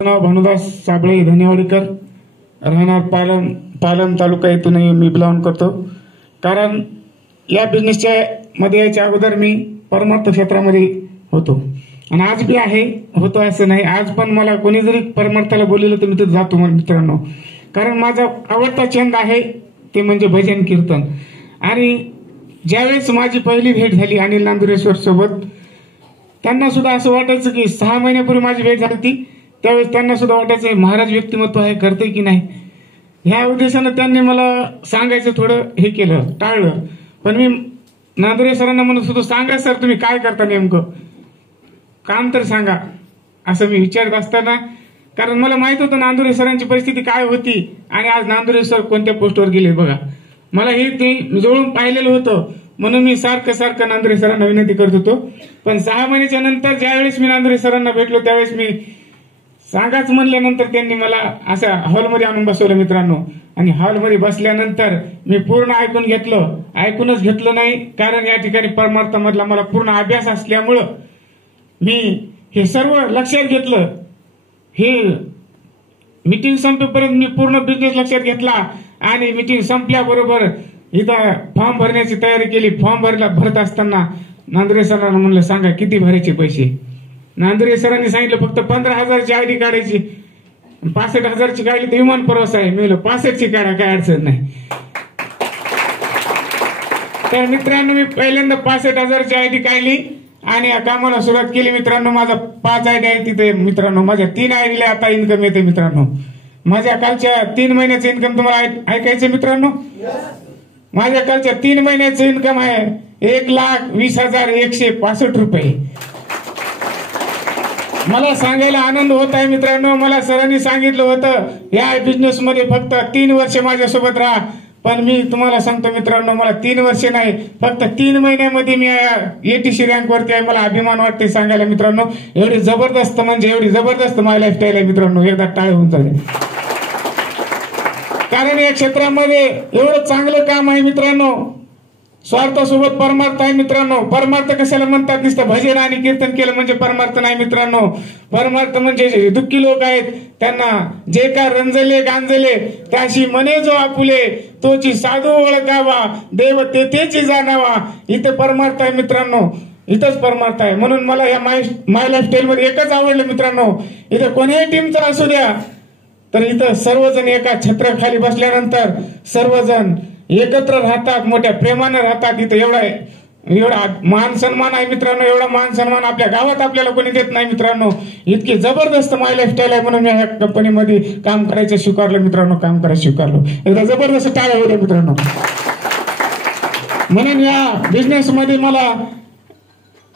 नाव भानुदास साबळे धनेवाडीकर, राहणार पालम तालुका येथून मी बिलॉंग करतो। कारण या बिझनेसच्या मध्ये याच्या अगोदर मी परमार्थ क्षेत्रामध्ये होतो आणि आज बी आहे, होतो असं नाही। आज पण मला कोणी जरी परमार्थाला बोललेलं तर मी तिथे जातो मित्रांनो। कारण माझा आवडता छंद आहे ते म्हणजे भजन कीर्तन। आणि ज्यावेळेस माझी पहिली भेट झाली अनिल नांदुरेश्वर सोबत, त्यांना सुद्धा असं वाटायचं की 6 महिन्यापूर्वी माझी भेट झाली ती, त्यावेळेस त्यांना सुद्धा वाटायचं महाराज व्यक्तिमत्व आहे, करते की नाही। ह्या उद्देशाने त्यांनी मला सांगायचं थोडं हे केलं, टाळलं। पण मी नांदुरे सरांना म्हणत होतो, सांगा सर तुम्ही काय करता नेमकं, काम तर सांगा, असं मी विचारत असताना, कारण मला माहित होतं नांदुरे सरांची परिस्थिती काय होती आणि आज नांदुरे सर कोणत्या पोस्टवर गेले बघा। मला हे ते जवळून पाहिलेलं होतं, म्हणून मी सारखं नांदुरे सरांना विनंती करत होतो। पण 6 महिन्याच्या नंतर ज्यावेळेस मी नांदुरे सरांना भेटलो त्यावेळेस मी सांगाच म्हणल्यानंतर त्यांनी मला अशा हॉलमध्ये आणून बसवलं मित्रांनो। आणि हॉलमध्ये बसल्यानंतर मी पूर्ण ऐकून घेतलं, ऐकूनच घेतलं नाही, कारण या ठिकाणी परमार्थामधला मला पूर्ण अभ्यास असल्यामुळं मी हे सर्व लक्षात घेतलं। हे मीटिंग संपेपर्यंत मी पूर्ण बिझनेस लक्षात घेतला आणि मीटिंग संपल्याबरोबर इथं फॉर्म भरण्याची तयारी केली। फॉर्म भरत असताना नांदुरे सरांना म्हणलं, सांगा किती भरायचे पैसे। नांदुरे सरांनी सांगितलं फक्त 15,000ची आयडी काढायची, 65,000ची काढली तर विमान प्रवास आहे। मी म्हणलं 65ची काढा, काय अडचण नाही। तर मित्रांनो मी पहिल्यांदा 65,000ची आयडी काढली आणि या कामाला सुरुवात केली मित्रांनो। माझा 5 आयडी आहे तिथे मित्रांनो, माझ्या 3 आयडीला आता इन्कम येते मित्रांनो। माझ्या कालच्या 3 महिन्याचं इन्कम तुम्हाला ऐकायचं मित्रांनो। माझ्या कालच्या 3 महिन्याचं इन्कम आहे 1,20,165 रुपये। मला सांगायला आनंद होत आहे मित्रांनो। मला सरांनी सांगितलं होतं या बिझनेस मध्ये फक्त 3 वर्ष माझ्यासोबत राहा, पण मी तुम्हाला सांगतो मित्रांनो, मला 3 वर्ष नाही, फक्त 3 महिन्यामध्ये मी ATC रँक वरती आहे। मला अभिमान वाटते सांगायला मित्रांनो, एवढी जबरदस्त म्हणजे एवढी जबरदस्त माझी लाईफस्टाईल आहे मित्रांनो। एकदा टाळ होऊन जाईल, कारण या क्षेत्रामध्ये एवढं चांगलं काम आहे मित्रांनो। स्वार्थासोबत परमार्थ आहे मित्रांनो। परमार्थ कशाला म्हणतात, नुसतं भजन आणि कीर्तन केलं म्हणजे परमार्थ नाही मित्रांनो। परमार्थ म्हणजे दुःखी लोक आहेत त्यांना जे का रंजले गांजले त्याशी मने जो आपुले, तोची साधू ओळखावा, देव तेथेची जाणावा। इथे परमार्थ आहे मित्रांनो, इथंच परमार्थ आहे। म्हणून मला या माय लाईफस्टाईल मध्ये एकच आवडलं मित्रांनो, इथं कोणीही टीमचा असू द्या तर इथं सर्वजण एका छत्राखाली बसल्यानंतर सर्वजण एकत्र राहतात, मोठ्या प्रेमाने राहतात। इथं एवढा मान सन्मान आहे मित्रांनो, एवढा मान सन्मान आपल्या गावात आपल्याला कोणी देत नाही मित्रांनो। इतकी जबरदस्त माय लाईफस्टाईल आहे, म्हणून मी ह्या कंपनीमध्ये काम करायचं स्वीकारलं मित्रांनो, काम करायचं स्वीकारलं। एकदा जबरदस्त टाळ्या होत्या मित्रांनो। म्हणून या बिझनेस मध्ये मला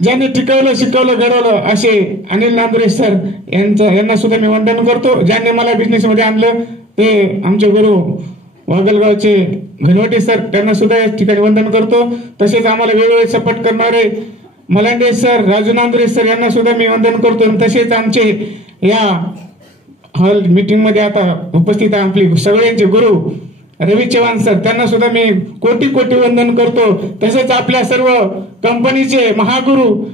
ज्यांनी टिकवलं, शिकवलं, घडवलं असे अनिल नांदुरे सर यांना सुद्धा मी वंदन करतो। ज्यांनी मला बिझनेस मध्ये आणलं ते आमचे गुरु वागलगावचे घनवटे सर, त्यांना सुद्धा या ठिकाणी वंदन करतो। तसेच आम्हाला वेळोवेळी सपोर्ट करणारे मलांडे सर, राजू नांदुरे सर यांना सुद्धा मी वंदन करतो। तसेच आमचे या हॉल मीटिंग मध्ये आता उपस्थित आपले सगळ्यांचे गुरु रवी चव्हाण सर, त्यांना सुद्धा मी कोटी कोटी वंदन करतो। तसेच आपल्या सर्व कंपनीचे महागुरु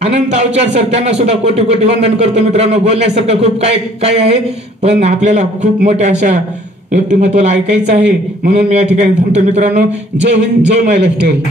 अनंत अवचार सर, त्यांना सुद्धा कोटी कोटी वंदन करतो मित्रांनो। बोलण्यासारखं खूप काय आहे, पण आपल्याला खूप मोठ्या अशा व्यक्तिमत्वाला ऐकायचं आहे, म्हणून मी या ठिकाणी थांबतो मित्रांनो। जय हिंद, जय माय लाईफस्टाईल।